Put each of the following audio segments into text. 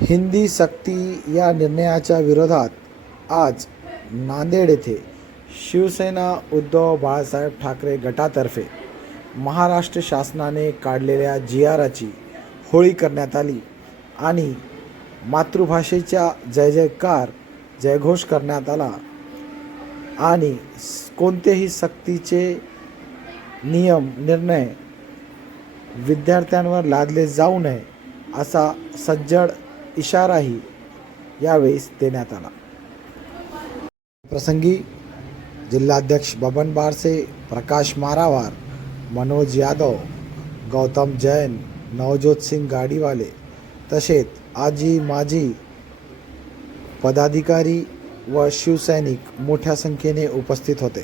हिंदी सक्ती या निर्णयाच्या विरोधात आज नांदेड येथे शिवसेना उद्धव बाळासाहेब ठाकरे गटातर्फे महाराष्ट्र शासनाने काढलेल्या जी आराची होळी करण्यात आली आणि मातृभाषेच्या जय जयकार जयघोष करण्यात आला. आणि कोणतेही सक्तीचे नियम निर्णय विद्यार्थ्यांवर लादले जाऊ नये असा सज्जड इशाराही यावेळेस देण्यात आला. प्रसंगी जिल्हाध्यक्ष बबन बारसे प्रकाश मारावार मनोज यादव गौतम जैन नवज्योत सिंग गाडीवाले तसेच आजी माजी पदाधिकारी व शिवसैनिक मोठ्या संख्येने उपस्थित होते.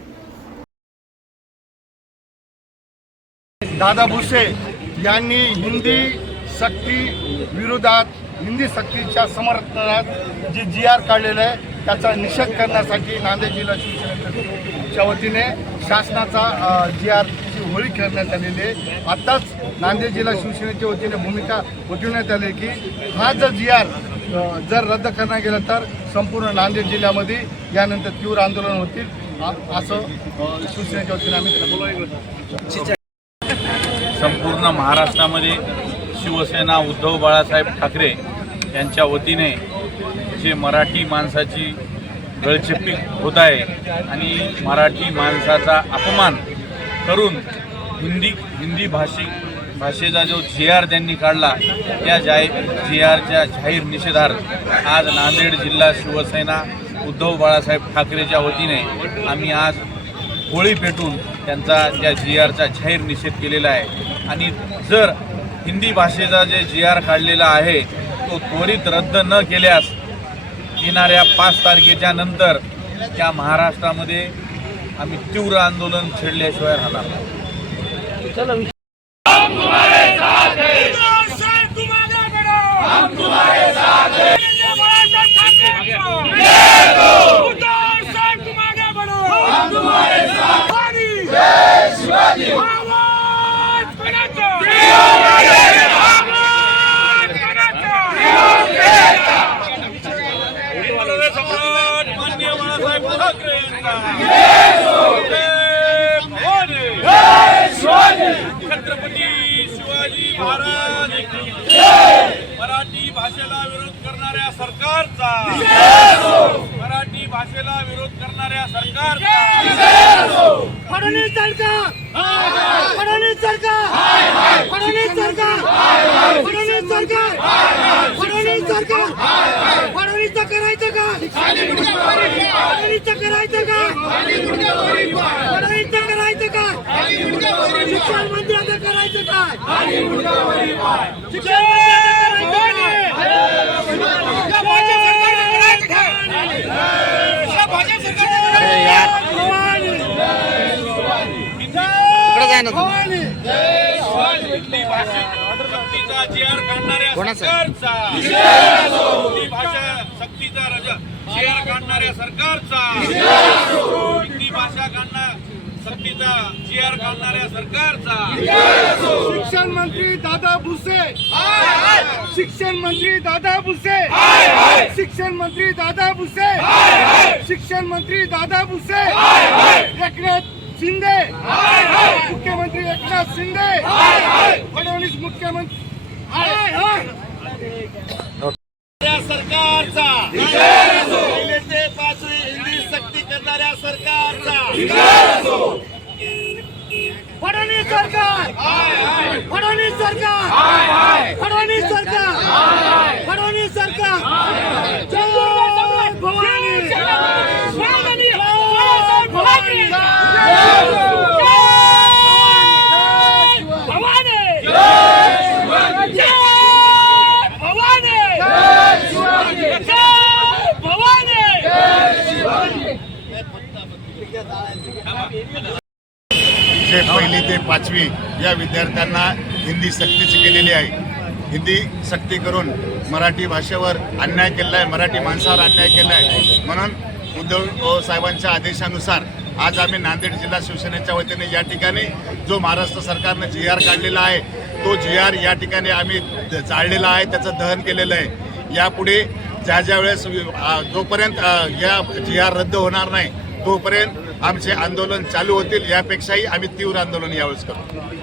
दादा भुसे यांनी हिंदी सक्ती विरोधात हिंदी सक्तीच्या समर्थनात जे जी आर काढलेलं आहे त्याचा निषेध करण्यासाठी नांदेड जिल्हा शिवसेनेच्या वतीने शासनाचा जी आरची होळी खेळण्यात आलेली आहे. आत्ताच नांदेड जिल्हा शिवसेनेच्या वतीने भूमिका उठवण्यात आली आहे की हा जर जी आर जर रद्द करण्यात गेला तर संपूर्ण नांदेड जिल्ह्यामध्ये यानंतर तीव्र आंदोलन होतील. असं शिवसेनेच्या वतीने आम्ही संपूर्ण महाराष्ट्रामध्ये शिवसेना उद्धव बाळासाहेब ठाकरे यांच्या वतीने जे मराठी माणसाची गळचेपी होत आहे आणि मराठी माणसाचा अपमान करून हिंदी हिंदी भाषिक भाषेचा जो जी आर त्यांनी काढला त्या जाहीर जी आरच्या जाहीर निषेधार्थ आज नांदेड जिल्हा शिवसेना उद्धव बाळासाहेब ठाकरेच्या वतीने आम्ही आज होळी पेटून त्यांचा त्या जी आरचा जाहीर निषेध केलेला आहे. आणि जर हिंदी भाषेचा जे जी आर काढलेला आहे तो त्वरित रद्द न केल्यास येणाऱ्या पाच तारखेच्या नंतर त्या महाराष्ट्रामध्ये आम्ही तीव्र आंदोलन छेडल्याशिवाय राहणार छत्रपती शिवाजी महाराज मराठी भाषेला विरोध करणाऱ्या सरकारचा मराठी भाषेला विरोध करणाऱ्या सरकारचा फडणवीस सरकार! फडणवीस सरकार! फडणवीस सरकार! फडणवीस सरकार! फडणवीस सरकार! फडणवीस करायचं का फडणवीसचं करायचं का फडणवीसचं करायचं का शिक्षण मंत्र्याचं करायचं काय? शिक्षण मंत्र्याचं करायचं काय? या भाजप सरकारचं भाषा सक्तीचा रजा आर काढणाऱ्या सरकारचा हिंदी भाषा काढणार सक्तीचा जी आर काढणाऱ्या सरकारचा. शिक्षण मंत्री दादा भुसे. शिक्षण मंत्री दादा भुसे. शिक्षण मंत्री दादा भुसे. शिक्षण मंत्री दादा भुसे. एकनाथ शिंदे. मुख्यमंत्री एकनाथ शिंदे. फडणवीस मुख्यमंत्री. सरकारचा पहिले ते पाचवी हिंदी सक्ती करणाऱ्या सरकारचा फडणवीस सरकार! फडणवीस सरकार फडणवीस सरकार फडणवीस सरकार जय भवानी जय भवानी जय भवानी जय भवानी जय भवानी जे पहिली ते पाचवी या विद्यार्थ्यांना हिंदी सक्तीची केलेली आहे. हिंदी सक्ती करून मराठी भाषेवर अन्याय केला आहे मराठी माणसावर अन्याय केला आहे म्हणून उद्धव साहेबांच्या आदेशानुसार आज आम्ही नांदेड जिल्हा शिवसेनेच्या वतीने या ठिकाणी जो महाराष्ट्र सरकारनं जी आर काढलेला आहे तो जी आर या ठिकाणी आम्ही जाळलेला आहे त्याचं दहन केलेलं आहे. यापुढे ज्या ज्या वेळेस जोपर्यंत या जी आर रद्द होणार नाही तोपर्यंत आमचे आंदोलन चालू होतील यापेक्षाही आम्ही तीव्र आंदोलन यावेळेस करू